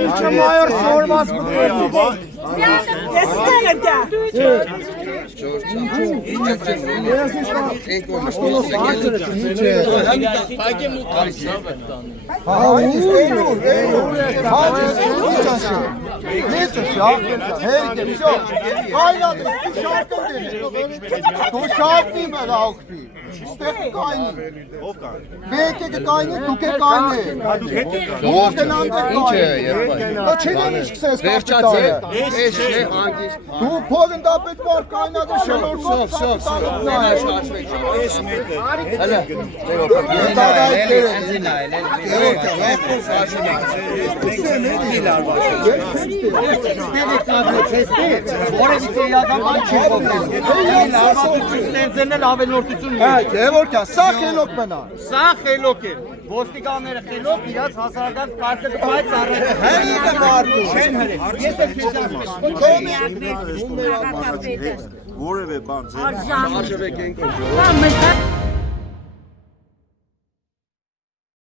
Ինչը մայր սորված մտնում։ Ես ստեղեմ դա։ Դու փողնդապետ բար կայնած շնորհքով սա խելոք մնա։ Սա խելոք է։ Ոստիկանները խելոք իրաց հասարակական կարգը բայց առել։ Չեն հրել։ Ես էլ քեզ Որևէ բան ձեր Արժան։